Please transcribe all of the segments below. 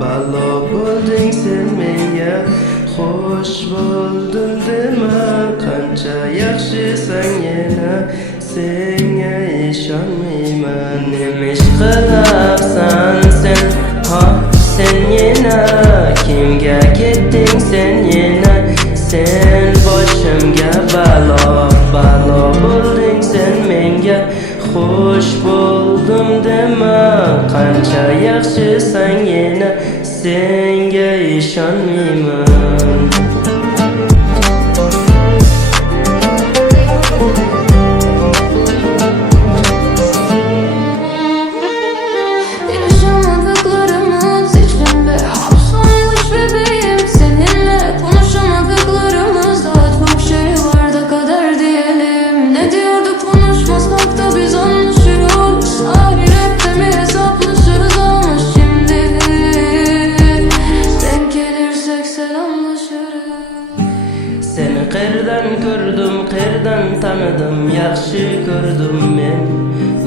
balo bo'lding sen menga, xush bo'ldim dema, qancha yaxshisan yana, senga ishonmayman. Nima ish qilabsan sen, ha sen yana, kimga ketding sen yana, sen boshimga balo bo'lding sen menga, xush bo'ldim dema, qancha yaxshisan yana, senga ishonmayman. Yaşamadıklarımız içimde hapsolmuş bebeğim, seninle konuşamadıklarımız daha çok şey var da kader diyelim. Ne diyorduk konuşmasak da biz anlaşıyoruz, ahirette mi hesaplaşırız ama şimdi denk gelirsek selamlaşırız. Seni qerdan ko'rdim, qerdan tanidim, yaxshi ko'rdim men.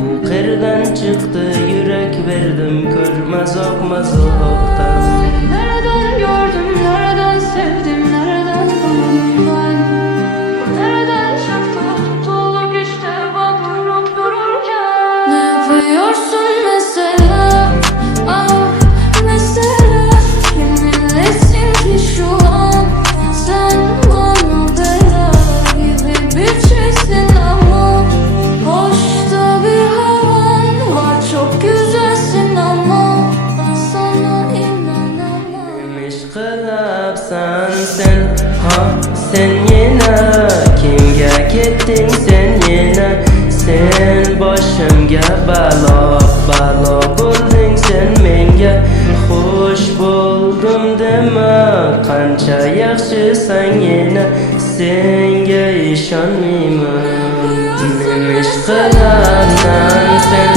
U qerdan chiqdi, yurak berdim, ko'rmaz oqdan. Nereden gördüm, nereden sevdim, nereden tanıdım ben? Nereden çıktı mutluluk işte bak durup dururken? Ne yapıyorsun mesela? Ah mesela kiminlesin ki şu an? Sen bana bela gibi bir şeysin ama hoş da bir havan var, çok güzelsin ama sana inanamam. Nima ish qilabsan sen, ha sen yana, kimga ketding sen yana, sen boshimga balo bo'lding sen menga, xush bo'ldim dema, qancha yaxshisan yana, senga ishonmayman. Nima ish qilabsan sen,